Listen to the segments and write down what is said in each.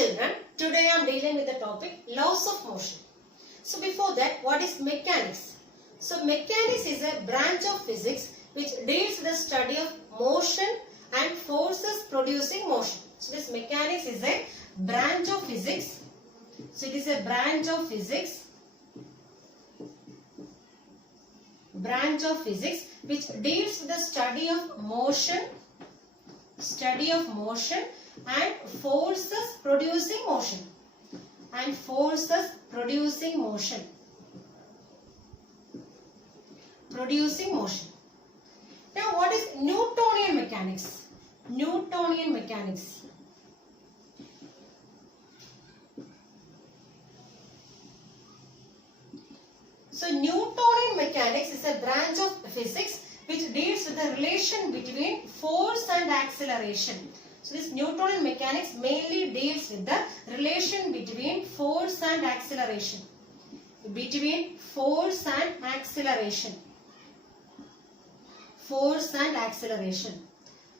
children, today I am dealing with the topic laws of motion. So before that, what is mechanics? So mechanics is a branch of physics which deals with the study of motion and forces producing motion. So this mechanics is a branch of physics. So it is a branch of physics which deals with the study of motion and forces producing motion. Now what is Newtonian mechanics? So Newtonian mechanics is a branch of physics which deals with the relation between force and acceleration. So this Newtonian mechanics mainly deals with the relation between force and acceleration.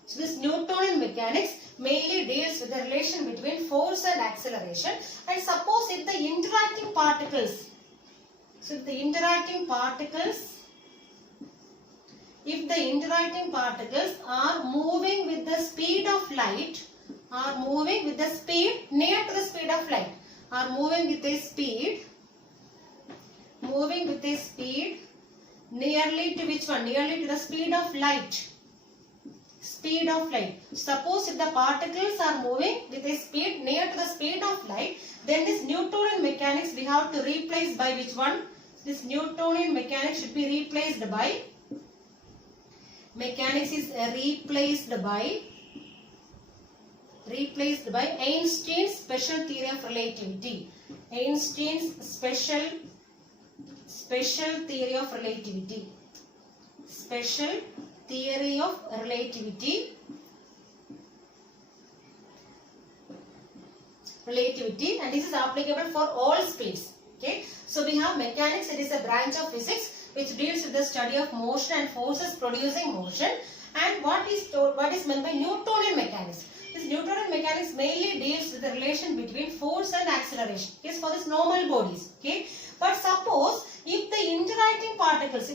So this Newtonian mechanics mainly deals with the relation between force and acceleration. And suppose if the interacting particles, if the interacting particles are moving with the speed of light, near to the speed of light, nearly to which one? Nearly to the speed of light. Suppose if the particles are moving with a speed near to the speed of light, then this Newtonian mechanics we have to replace by which one? This Newtonian mechanics should be replaced by, replaced by Einstein's special theory of relativity. Special theory of relativity, and this is applicable for all speeds. Okay, so we have mechanics. It is a branch of physics which deals with the study of motion and forces producing motion. And what is meant by Newtonian mechanics? This Newtonian mechanics mainly deals with the relation between force and acceleration. Yes, for this normal bodies. Okay, but suppose if the interacting particles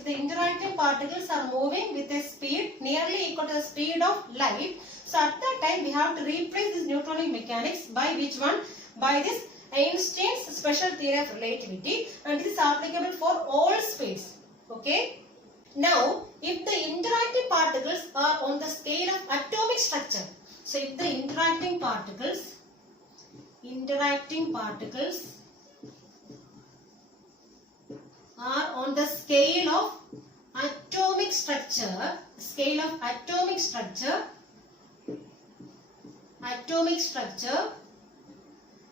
are moving with a speed nearly equal to the speed of light, so at that time we have to replace this Newtonian mechanics by which one? By this Einstein's special theory of relativity, and this is applicable for all speeds. Okay. Now, if the interacting particles are on the scale of atomic structure, so if the interacting particles are on the scale of atomic structure,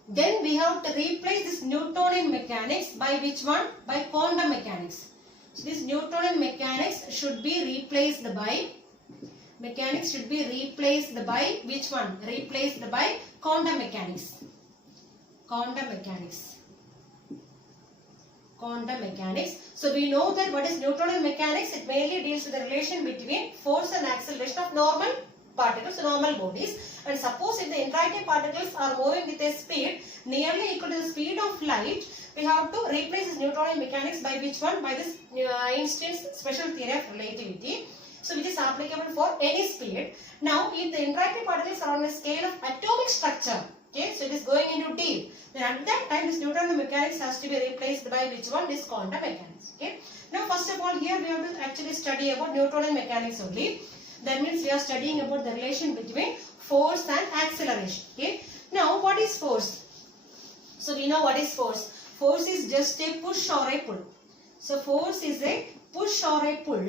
then we have to replace this Newtonian mechanics by which one? By quantum mechanics. So this Newtonian mechanics should be replaced by which one? Replaced by quantum mechanics. So we know that what is Newtonian mechanics? It mainly deals with the relation between force and acceleration of normal particles, normal bodies. And suppose if the interacting particles are moving with a speed nearly equal to the speed of light, we have to replace this Newtonian mechanics by which one? By this Einstein's special theory of relativity. So which is applicable for any speed. Now if the interacting particles are on a scale of atomic structure, okay, so it is going into deep, then at that time this Newtonian mechanics has to be replaced by which one? This quantum mechanics. Okay. Now first of all here we have to actually study about Newtonian mechanics only. That means we are studying about the relation between force and acceleration. Okay. Now what is force? So we know what is force. Force is just a push or a pull. So force is a push or a pull.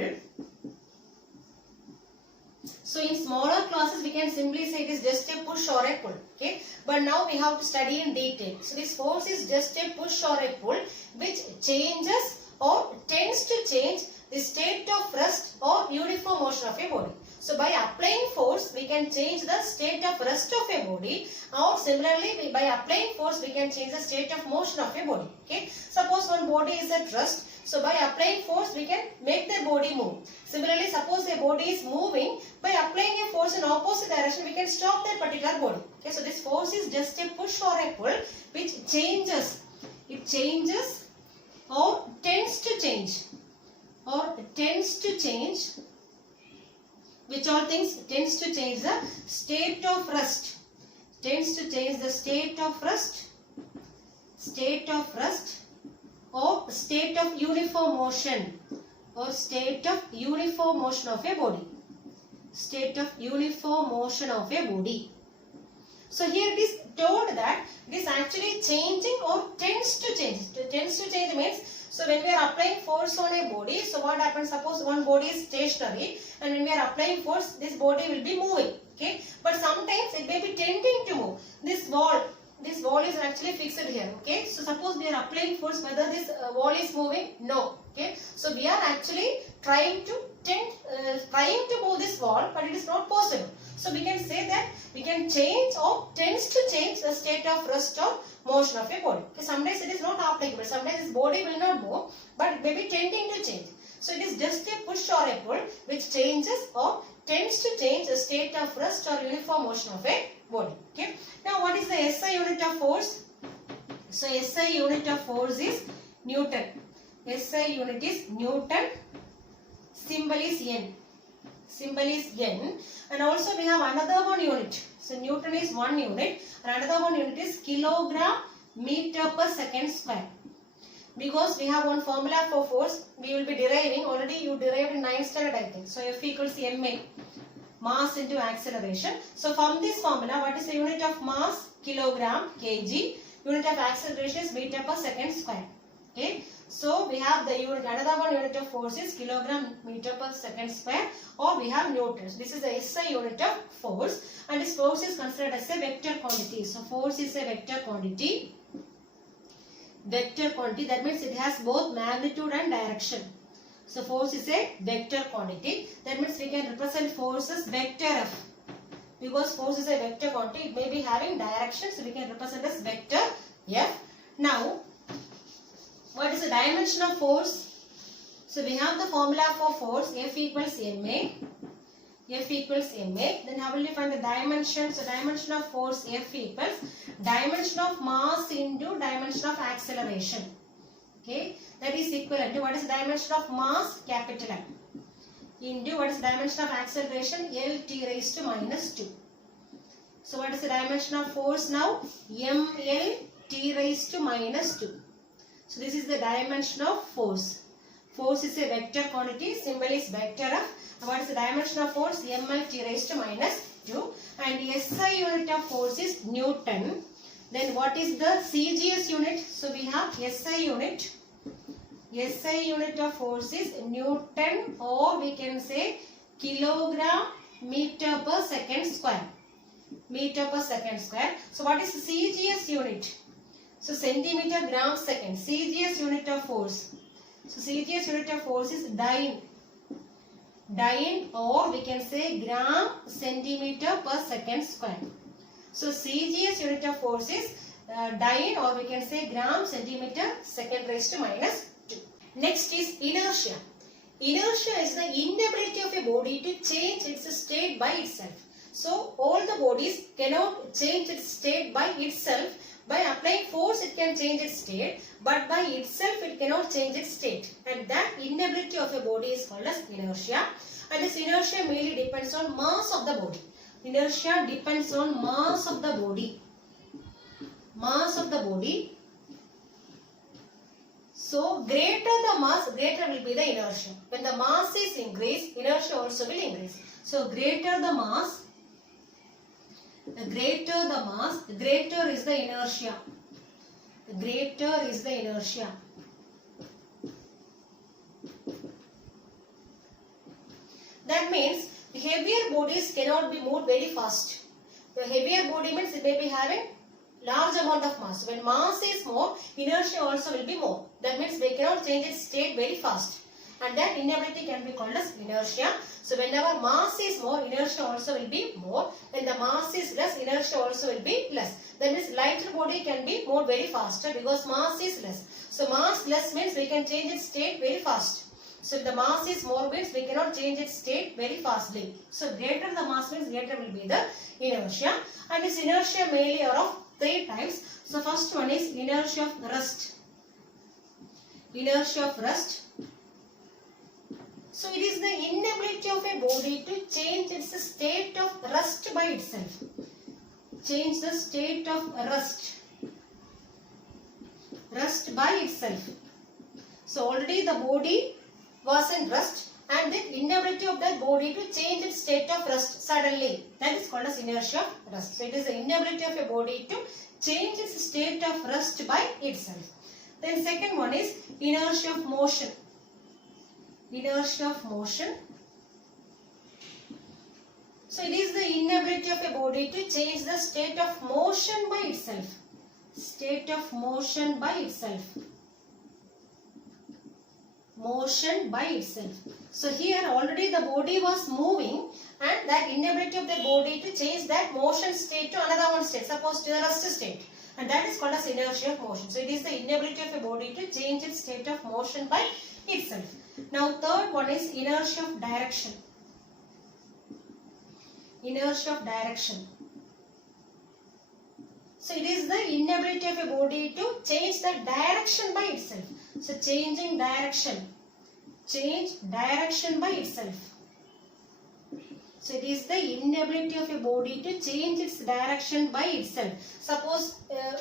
So in smaller classes we can simply say it is just a push or a pull. Okay. But now we have to study in detail. So this force is just a push or a pull which changes or tends to change the state of rest or uniform motion of a body. So by applying force we can change the state of rest of a body, or similarly by applying force we can change the state of motion of a body. Okay. Suppose one body is at rest. So by applying force we can make the body move. Similarly, suppose the a body is moving, by applying a force in opposite direction, we can stop that particular body. Okay, so this force is just a push or a pull which changes. It changes or tends to change. Which all things tends to change the state of rest. Tends to change the state of rest. Or state of uniform motion. Or state of uniform motion of a body. State of uniform motion of a body. So here it is told that it is actually changing or tends to change. Tends to change means, so when we are applying force on a body, so what happens, suppose one body is stationary and when we are applying force, this body will be moving. Okay, but sometimes it may be tending to move. This wall is actually fixed here. Okay, so suppose we are applying force, whether this wall is moving? No. Okay, so we are actually trying to move this wall, but it is not possible. So we can say that we can change or tends to change the state of rest or motion of a body. Okay, sometimes it is not applicable. Sometimes this body will not move, but it may be tending to change. So it is just a push or a pull which changes or tends to change the state of rest or uniform motion of a body. Okay. Now what is the SI unit of force? So SI unit of force is Newton. SI unit is Newton. Symbol is N. And also we have another one unit. So Newton is one unit and another one unit is kilogram meter per second square. Because we have one formula for force, we will be deriving, already you derived in 9th standard I think. So F equals ma, mass into acceleration. So from this formula, what is the unit of mass? Kilogram, kg. Unit of acceleration is meter per second square. Okay. So we have the unit, another one unit of force is kilogram meter per second square, or we have newtons. This is the SI unit of force, and this force is considered as a vector quantity. So force is a vector quantity. That means it has both magnitude and direction. So force is a vector quantity. That means we can represent force as vector F. Because force is a vector quantity, it may be having direction, so we can represent as vector F. Now, what is the dimension of force? So we have the formula for force, F equals ma. Then how will you find the dimension? So dimension of force, F equals dimension of mass into dimension of acceleration. Okay, that is equivalent to what is the dimension of mass, capital M, into what is the dimension of acceleration, L t raised to minus 2. So what is the dimension of force now? ml t raised to minus 2. So this is the dimension of force. Force is a vector quantity, symbol is vector F. And what is the dimension of force? ml t raised to minus 2. And the SI unit of force is Newton. Then what is the CGS unit? So we have SI unit. SI unit of force is Newton, or we can say kilogram meter per second square. So what is the CGS unit? So centimeter gram second. CGS unit of force. So CGS unit of force is dyne, or we can say gram centimeter per second square. So CGS unit of force is dyne, or we can say gram centimeter second raised to minus 2. Next is inertia. Inertia is the inability of a body to change its state by itself. So all the bodies cannot change its state by itself. By applying force it can change its state, but by itself it cannot change its state. And that inability of a body is called as inertia. And this inertia mainly depends on mass of the body. Inertia depends on mass of the body. So greater the mass, greater will be the inertia. When the mass is increased, inertia also will increase. So greater the mass, greater is the inertia. That means the heavier bodies cannot be moved very fast. The heavier body means it may be having large amount of mass. When mass is more, inertia also will be more. That means they cannot change its state very fast. And that inability can be called as inertia. So whenever mass is more, inertia also will be more. When the mass is less, inertia also will be less. That means lighter body can be moved very faster because mass is less. So mass less means we can change its state very fast. So if the mass is more means we cannot change its state very fastly. So greater the mass means greater will be the inertia. And this inertia mainly are of 3 types. So first one is inertia of rest. Inertia of rest. So it is the inability of a body to change its state of rest by itself. Change the state of rest. Rest by itself. So already the body was in rest and the inability of that body to change its state of rest suddenly. That is called as inertia of rest. So it is the inability of a body to change its state of rest by itself. Then second one is inertia of motion. Inertia of motion. So it is the inability of a body to change the state of motion by itself. State of motion by itself. Motion by itself. So here already the body was moving and that inability of the body to change that motion state to another one state, suppose to the rest state. And that is called as inertia of motion. So it is the inability of a body to change its state of motion by itself. Now third one is inertia of direction. Inertia of direction. So it is the inability of a body to change the direction by itself. So changing direction. Change direction by itself. So it is the inability of a body to change its direction by itself. Suppose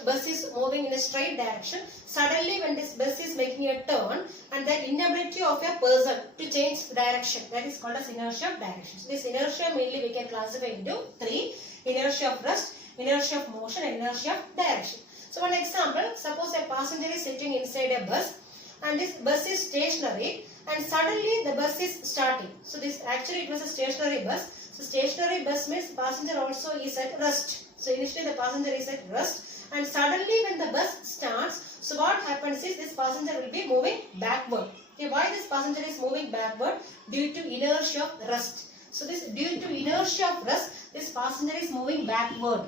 bus is moving in a straight direction. Suddenly when this bus is making a turn and the inability of a person to change direction. That is called as inertia of direction. So this inertia mainly we can classify into 3. Inertia of rest, inertia of motion and inertia of direction. So one example, suppose a passenger is sitting inside a bus and this bus is stationary and suddenly the bus is starting. So this actually it was a stationary bus. So stationary bus means passenger also is at rest. So initially the passenger is at rest and suddenly when the bus starts, so what happens is this passenger will be moving backward. Okay, why this passenger is moving backward? Due to inertia of rest. So this due to inertia of rest, this passenger is moving backward.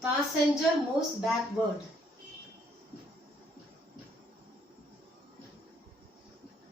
Passenger moves backward.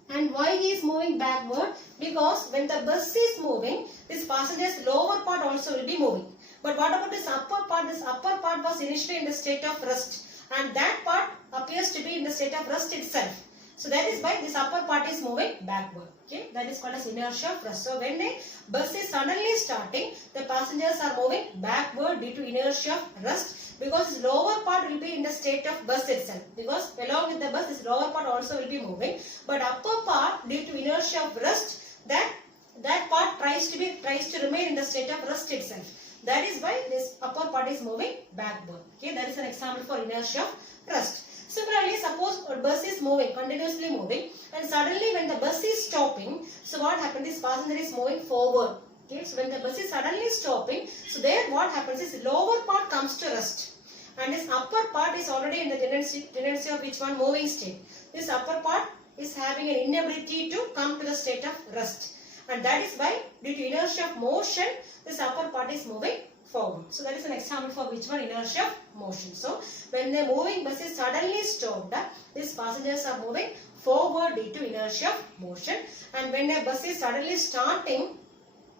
And why he is moving backward? Because when the bus is moving, this passenger's lower part also will be moving. But what about this upper part? This upper part was initially in the state of rest. And that part appears to be in the state of rest itself. So that is why this upper part is moving backward. Okay, that is called as inertia of rest. So when a bus is suddenly starting, the passengers are moving backward due to inertia of rest because its lower part will be in the state of bus itself. Because along with the bus, this lower part also will be moving. But upper part due to inertia of rest, that part tries to remain in the state of rest itself. That is why this upper part is moving backward. Okay, that is an example for inertia of rest. Similarly, suppose a bus is moving, continuously moving, and suddenly when the bus is stopping, so what happens is passenger is moving forward. Okay, so when the bus is suddenly stopping, so there what happens is lower part comes to rest. And this upper part is already in the tendency of which one? Moving state. This upper part is having an inability to come to the state of rest. And that is why due to inertia of motion, this upper part is moving forward. So that is an example for which one? Inertia of motion. So when the moving bus is suddenly stopped, these passengers are moving forward due to inertia of motion. And when a bus is suddenly starting,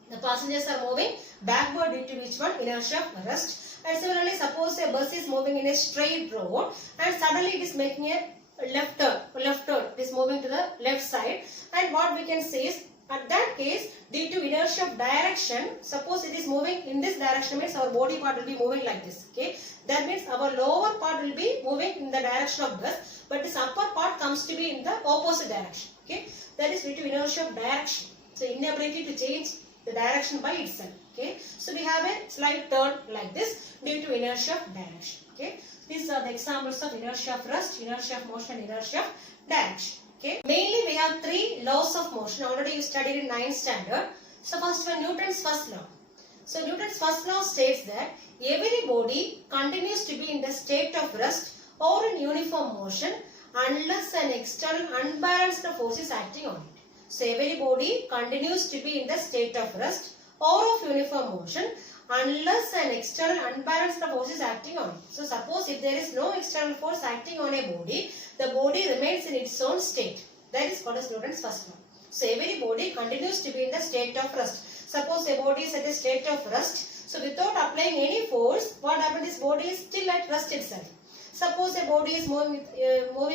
the passengers are moving backward due to which one? Inertia of rest. And similarly, suppose a bus is moving in a straight road and suddenly it is making a left turn. It is moving to the left side. And what we can say is, at that case, due to inertia of direction, suppose it is moving in this direction, means our body part will be moving like this. Okay, that means our lower part will be moving in the direction of bus, but this upper part comes to be in the opposite direction. Okay, that is due to inertia of direction. So inability to change the direction by itself. Okay, so we have a slight turn like this due to inertia of direction. Okay, these are the examples of inertia of rest, inertia of motion, inertia of direction. Okay. Mainly we have 3 laws of motion. Already you studied in 9th standard. So first one, Newton's first law. So Newton's first law states that every body continues to be in the state of rest or in uniform motion unless an external unbalanced force is acting on it. So every body continues to be in the state of rest or of uniform motion unless an external unbalanced force is acting on it. So suppose if there is no external force acting on a body, the body remains in its own state. That is called as Newton's first law. So every body continues to be in the state of rest. Suppose a body is at a state of rest. So without applying any force, what happens? This body is still at rest itself. Suppose a body is moving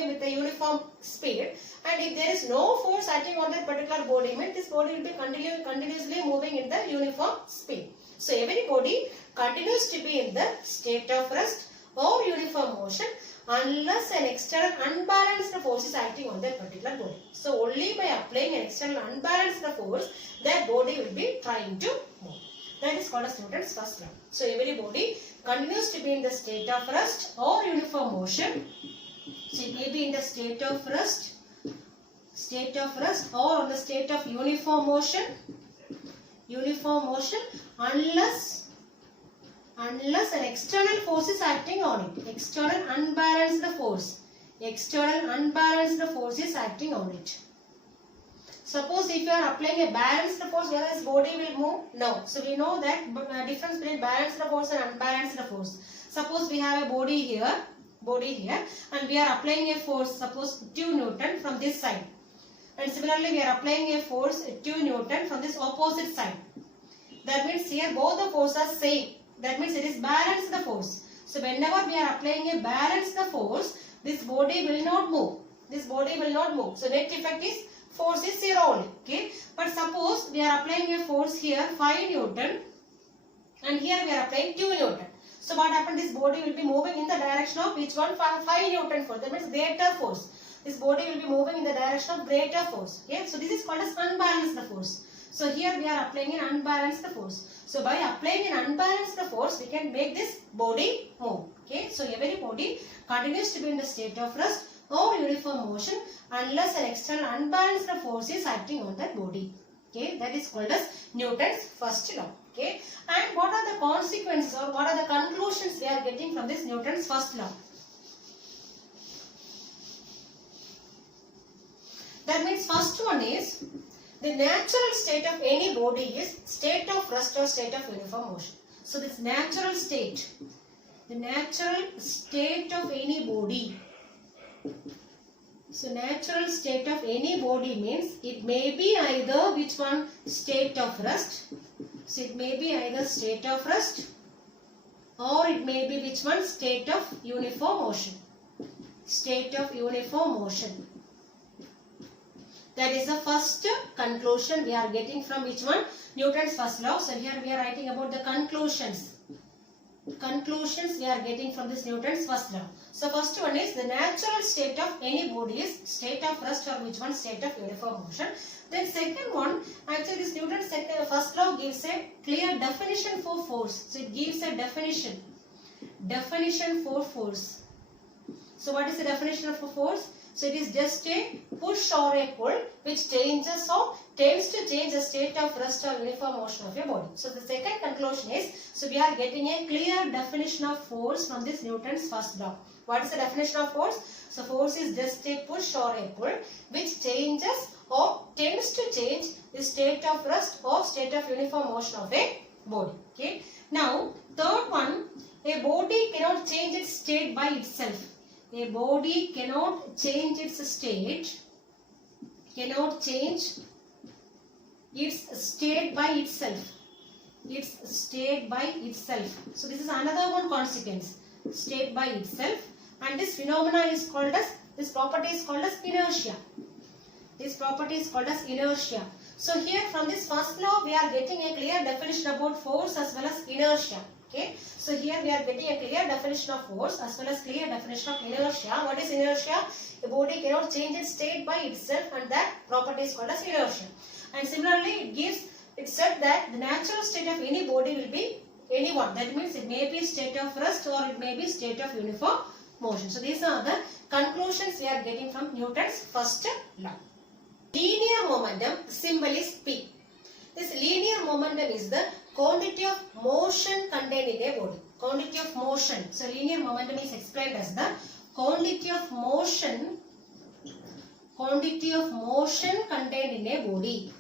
with a uniform speed, and if there is no force acting on that particular body, means this body will be continuously moving in the uniform speed. So every body continues to be in the state of rest or uniform motion unless an external unbalanced force is acting on that particular body. So only by applying an external unbalanced force, that body will be trying to move. That is called as Newton's first law. So every body continues to be in the state of rest or uniform motion. So it may be in the state of rest or on the state of uniform motion unless an external force is acting on it. External unbalanced force is acting on it. Suppose if you are applying a balanced force, whether this body will move? No. So we know that difference between balanced force and unbalanced force. Suppose we have a body here, and we are applying a force, suppose 2 Newton from this side. And similarly, we are applying a force 2 Newton from this opposite side. That means here both the forces are same. That means it is balanced force. So whenever we are applying a balanced force, this body will not move. So net effect is force is 0 only. Okay. But suppose we are applying a force here 5 Newton and here we are applying 2 Newton. So what happens? This body will be moving in the direction of which one? 5 Newton force. That means greater force. This body will be moving in the direction of greater force. Okay. So this is called as unbalanced force. So here we are applying an unbalanced force. So by applying an unbalanced force, we can make this body move. Okay. So every body continues to be in the state of rest or uniform motion unless an external unbalanced force is acting on that body. Okay. That is called as Newton's first law. Okay. And what are the consequences or what are the conclusions we are getting from this Newton's first law? That means first one is the natural state of any body is state of rest or state of uniform motion. So this natural state of any body. So natural state of any body means it may be either which one? State of rest. So it may be either state of rest or it may be which one? State of uniform motion. State of uniform motion. That is the first conclusion we are getting from which one? Newton's first law. So here we are writing about the conclusions. Conclusions we are getting from this Newton's first law. So first one is the natural state of any body is state of rest or which one? State of uniform motion. Then second one, actually this Newton's first law gives a clear definition for force. So it gives a definition for force. So what is the definition of a force? So it is just a push or a pull which changes or tends to change the state of rest or uniform motion of your body. So the second conclusion is, so we are getting a clear definition of force from this Newton's first law. What is the definition of force? So force is just a push or a pull which changes or tends to change the state of rest or state of uniform motion of a body. Okay. Now third one, a body cannot change its state by itself. A body cannot change its state, by itself. So this is another one consequence, state by itself, and this phenomena is called as, this property is called as inertia. So here from this first law we are getting a clear definition about force as well as inertia. Okay. So here we are getting a clear definition of force as well as clear definition of inertia. What is inertia? A body cannot change its state by itself and that property is called as inertia. And similarly it said that the natural state of any body will be any one. That means it may be state of rest or it may be state of uniform motion. So these are the conclusions we are getting from Newton's first law. Linear momentum, symbol is P. This linear momentum is the quantity of motion contained in a body. Quantity of motion. So linear momentum is explained as the quantity of motion contained in a body.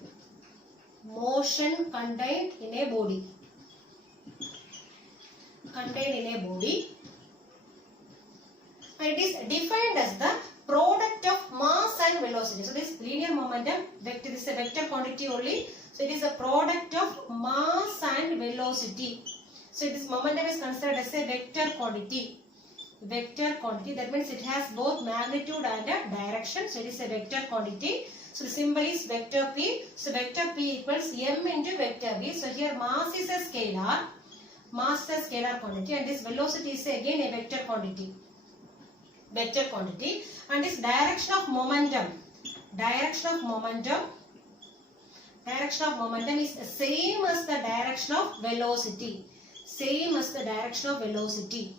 And it is defined as the product product of mass and velocity. So this linear momentum vector, this is a vector quantity only. So it is a product of mass and velocity. So this momentum is considered as a vector quantity. Vector quantity, that means it has both magnitude and a direction. So it is a vector quantity. So the symbol is vector P. So vector P equals m into vector V. So here mass is a scalar. Mass is a scalar quantity and this velocity is again a vector quantity. Vector quantity. And this direction of momentum. Direction of momentum is the same as the direction of velocity. Same as the direction of velocity.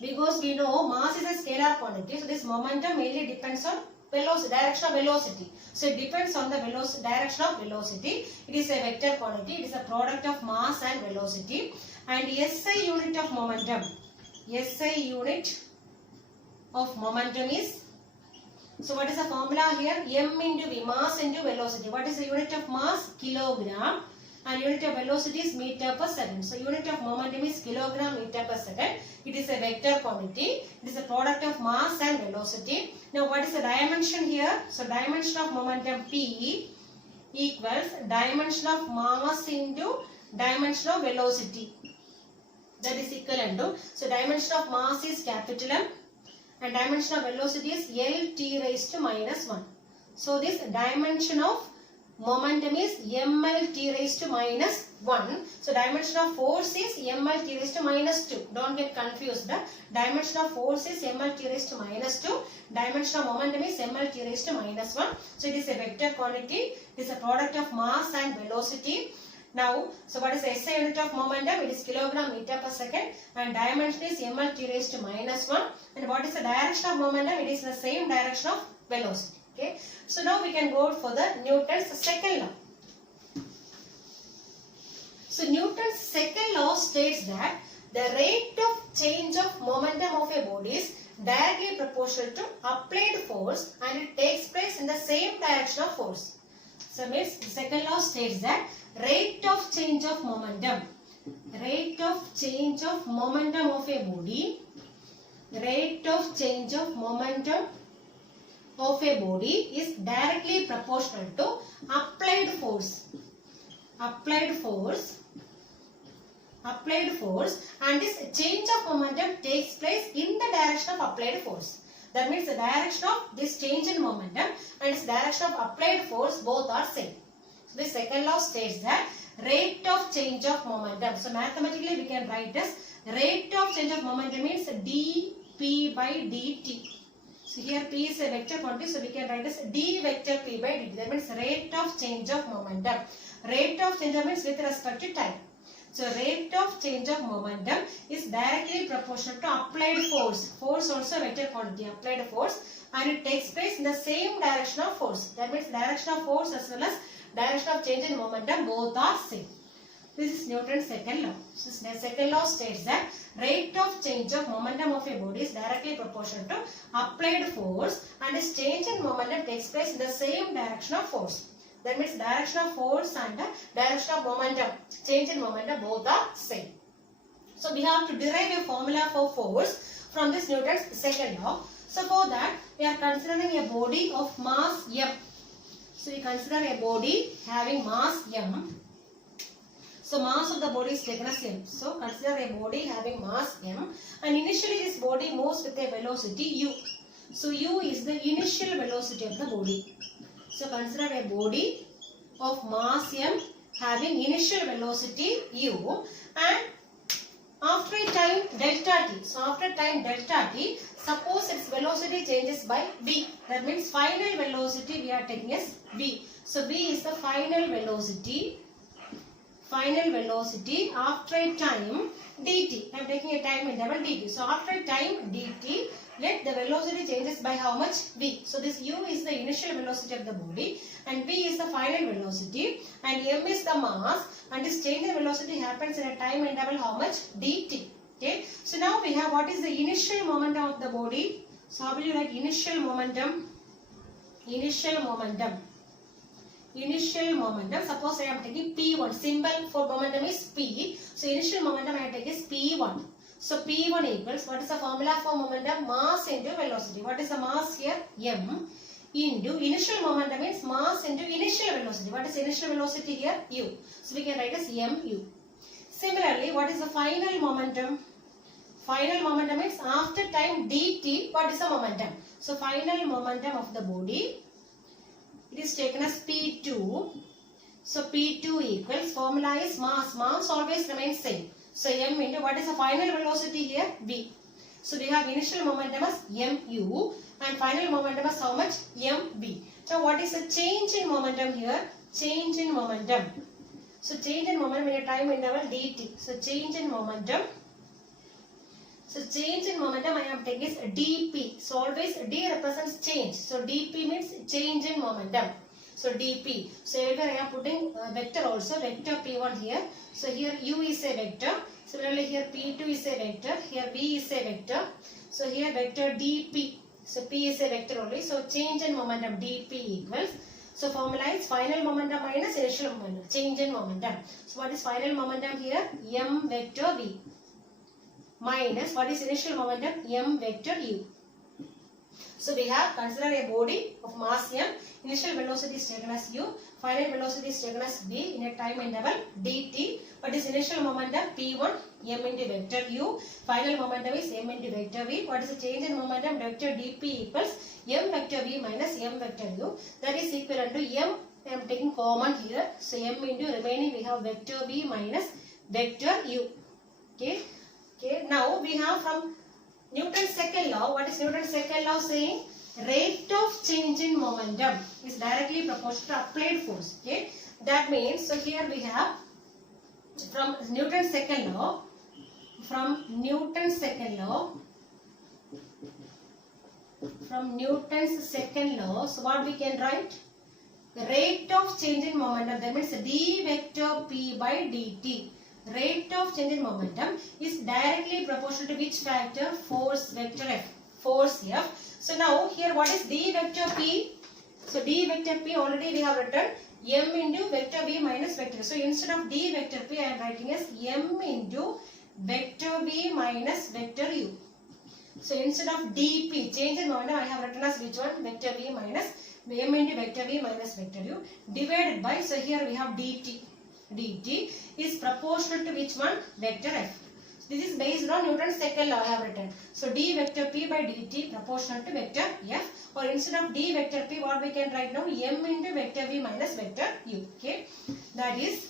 Because we know mass is a scalar quantity. So this momentum mainly depends on velocity, direction of velocity. So it depends on the direction of velocity. It is a vector quantity. It is a product of mass and velocity. And SI unit of momentum. SI unit of momentum is, so what is the formula here? M into V, mass into velocity. What is the unit of mass? Kilogram. And unit of velocity is meter per second. So unit of momentum is kilogram meter per second. It is a vector quantity. It is a product of mass and velocity. Now what is the dimension here? So dimension of momentum P equals dimension of mass into dimension of velocity. That is equivalent to, so dimension of mass is capital M and dimension of velocity is L t raised to minus 1. So this dimension of momentum is ml t raised to minus 1. So dimension of force is ml t raised to minus 2. Don't get confused. The dimension of force is ml t raised to minus 2. Dimension of momentum is ml t raised to minus 1. So it is a vector quantity. It is a product of mass and velocity. Now, so what is the SI unit of momentum? It is kilogram meter per second. And dimension is ml t raised to minus 1. And what is the direction of momentum? It is the same direction of velocity. Okay. So now we can go for the Newton's second law. So Newton's second law states that the rate of change of momentum of a body is directly proportional to applied force and it takes place in the same direction of force. So means the second law states that rate of change of momentum. Rate of change of momentum of a body. Rate of change of momentum of a body is directly proportional to applied force. Applied force and this change of momentum takes place in the direction of applied force. That means the direction of this change in momentum and its direction of applied force both are same. So the second law states that rate of change of momentum. So mathematically we can write as rate of change of momentum means dp by dt. So here P is a vector quantity, so we can write as d vector P by dt. That means rate of change of momentum. Rate of change means with respect to time. So rate of change of momentum is directly proportional to applied force. Force also vector quantity, applied force, and it takes place in the same direction of force. That means direction of force as well as direction of change in momentum both are same. This is Newton's second law. So the second law states that rate of change of momentum of a body is directly proportional to applied force and its change in momentum takes place in the same direction of force. That means direction of force and direction of momentum, change in momentum both are same. So we have to derive a formula for force from this Newton's second law. So for that we are considering a body of mass m. So we consider a body having mass m. So mass of the body is taken as m. So consider a body having mass m and initially this body moves with a velocity u. So u is the initial velocity of the body. So consider a body of mass m having initial velocity u and after a time delta t. So after time delta t, suppose its velocity changes by v. That means final velocity we are taking as v. So v is the final velocity. Final velocity after a time dt. I am taking a time interval dt. So after a time dt, let the velocity changes by how much? V. So this u is the initial velocity of the body and v is the final velocity and m is the mass and this change in velocity happens in a time interval how much? Dt. Okay. So now we have what is the initial momentum of the body. So how will you write initial momentum? Initial momentum. Initial momentum. Suppose I am taking P1. Symbol for momentum is P. So initial momentum I take is P1. So P1 equals, what is the formula for momentum? Mass into velocity. What is the mass here? M into initial momentum means mass into initial velocity. What is initial velocity here? U. So we can write as mu. Similarly, what is the final momentum? Final momentum means after time dt, what is the momentum? So final momentum of the body, it is taken as P2. So P2 equals, formula is mass. Mass always remains same. So m into, what is the final velocity here? V. So we have initial momentum as mu and final momentum as how much? mv. Now what is the change in momentum here? Change in momentum. So change in momentum in a time interval dt. So change in momentum. So change in momentum I am taking is dp. So always d represents change. So dp means change in momentum. So dp. So here I am putting vector also. Vector p1 here. So here u is a vector. Similarly here p2 is a vector. Here v is a vector. So here vector dp. So p is a vector only. So change in momentum dp equals. So formula is final momentum minus initial momentum. Change in momentum. So what is final momentum here? M vector v. Minus what is initial momentum? M vector u. So we have considered a body of mass m. Initial velocity is taken as u. Final velocity is taken as v in a time interval dt. What is initial momentum? P1 m into vector u. Final momentum is m into vector v. What is the change in momentum? Vector dp equals m vector v minus m vector u. That is equivalent to m. I am taking common here. So m into remaining we have vector v minus vector u. Okay. Okay, now we have from Newton's second law. What is Newton's second law saying? Rate of change in momentum is directly proportional to applied force. Okay, that means, so here we have from Newton's second law. From Newton's second law. From Newton's second law. So what we can write? Rate of change in momentum. That means d vector p by dt. Rate of change in momentum is directly proportional to which factor? Force vector F. Force F. So now here what is d vector P? So d vector P already we have written m into vector V minus vector. So instead of d vector P I am writing as m into vector V minus vector U. So instead of dp, change in momentum I have written as which one? Vector V minus m into vector V minus vector U divided by, so here we have dt. dt is proportional to which one? Vector F. This is based on Newton's second law I have written. So d vector P by dt proportional to vector F, or instead of d vector P what we can write now? M into vector V minus vector U. Okay, that is,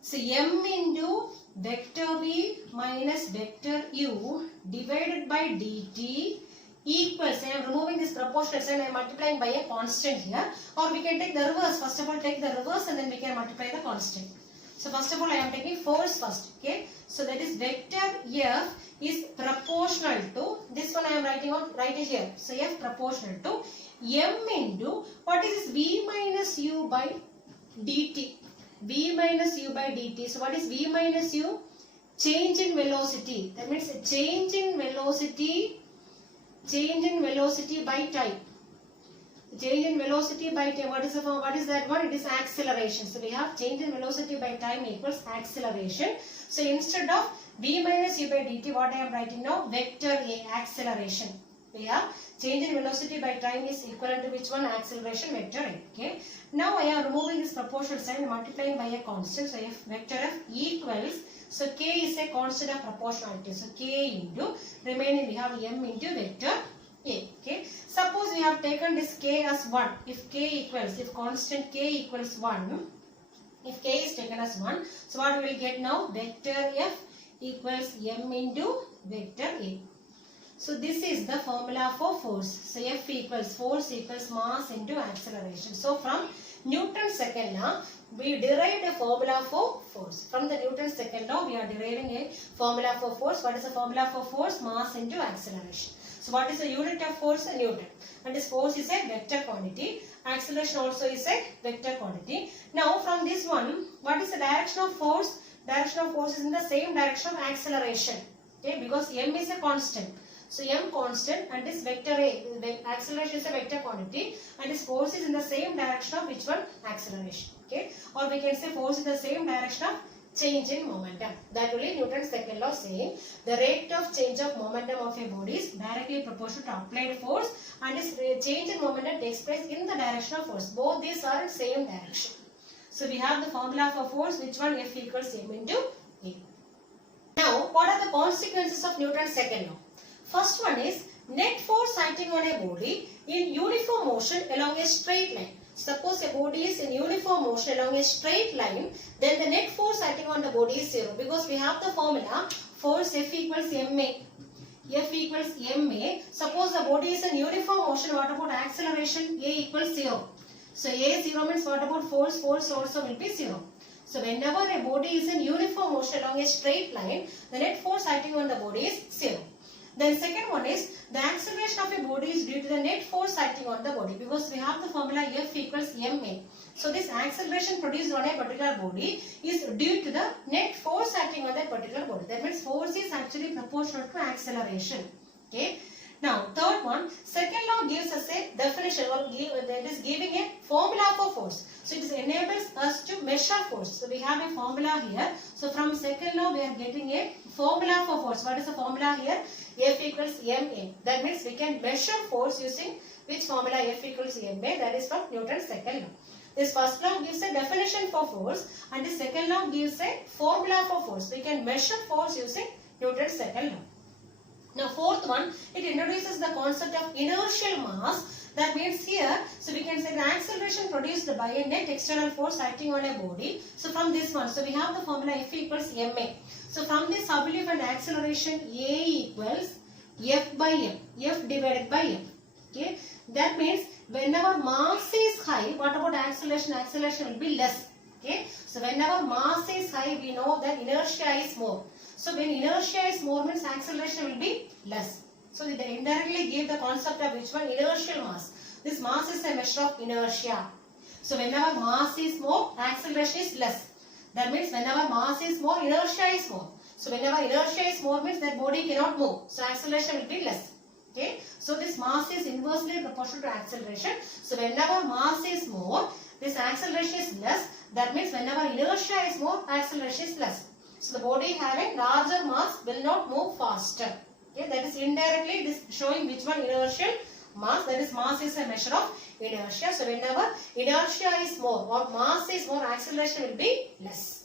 so m into vector V minus vector U divided by dt equals, I am removing this proportional sign, I am multiplying by a constant here, or we can take the reverse. First of all take the reverse and then we can multiply the constant. So first of all I am taking force first. Okay, so that is vector F is proportional to, this one I am writing on right here. So F proportional to m into, what is this? V minus U by dt. V minus U by dt. So what is V minus U? Change in velocity. That means change in velocity. Change in velocity by time. Change in velocity by time. What is that one? It is acceleration. So we have change in velocity by time equals acceleration. So instead of v minus u by dt, what I am writing now? Vector A, acceleration. We have change in velocity by time is equivalent to which one? Acceleration, vector A. Okay. Now I am removing this proportional sign and multiplying by a constant. So if vector F equals, so k is a constant of proportionality. So k into remaining we have m into vector A. Okay. Suppose we have taken this k as 1. If k equals, if constant k equals 1, if k is taken as 1, so what we will get now? Vector F equals m into vector A. So this is the formula for force. So F equals force equals mass into acceleration. So from Newton's second law, we derived a formula for force. From the Newton's second law, we are deriving a formula for force. What is the formula for force? Mass into acceleration. So what is the unit of force? A Newton. And this force is a vector quantity. Acceleration also is a vector quantity. Now from this one, what is the direction of force? Direction of force is in the same direction of acceleration. Okay, because m is a constant. So m constant and this vector A, the acceleration is a vector quantity and this force is in the same direction of which one? Acceleration. Okay, or we can say force in the same direction of change in momentum. That only Newton's second law saying the rate of change of momentum of a body is directly proportional to applied force, and this change in momentum takes place in the direction of force. Both these are in same direction. So we have the formula for force, which one? F equals m into a. Now, what are the consequences of Newton's second law? First one is net force acting on a body in uniform motion along a straight line. Suppose a body is in uniform motion along a straight line, then the net force acting on the body is 0, because we have the formula force F equals ma. F equals ma. Suppose the body is in uniform motion, what about acceleration? A equals 0. So A 0 means what about force? Force also will be 0. So whenever a body is in uniform motion along a straight line, the net force acting on the body is 0. Then second one is the acceleration of a body is due to the net force acting on the body, because we have the formula F equals ma. So this acceleration produced on a particular body is due to the net force acting on that particular body. That means force is actually proportional to acceleration. Okay. Now third one, second law gives us a definition, or that is giving a formula for force. So it enables us to measure force. So we have a formula here. So from second law we are getting a formula for force. What is the formula here? F equals ma. That means we can measure force using which formula? F equals ma. That is from Newton's second law. This first law gives a definition for force, and the second law gives a formula for force. We can measure force using Newton's second law. Now fourth one, it introduces the concept of inertial mass. That means here, so we can say the acceleration produced by a net external force acting on a body. So from this one, so we have the formula F equals ma. So from this, how will you find acceleration? A equals F by m, F divided by m. Okay, that means whenever mass is high, what about acceleration? Acceleration will be less. Okay, so whenever mass is high, we know that inertia is more. So when inertia is more means acceleration will be less. So they indirectly give the concept of which one? Inertial mass. This mass is a measure of inertia. So whenever mass is more, acceleration is less. That means whenever mass is more, inertia is more. So whenever inertia is more means that body cannot move. So acceleration will be less. Okay. So this mass is inversely proportional to acceleration. So whenever mass is more, this acceleration is less. That means whenever inertia is more, acceleration is less. So the body having larger mass will not move faster. Okay, that is indirectly this showing which one? Inertial mass. That is mass is a measure of inertia. So whenever inertia is more or mass is more, acceleration will be less.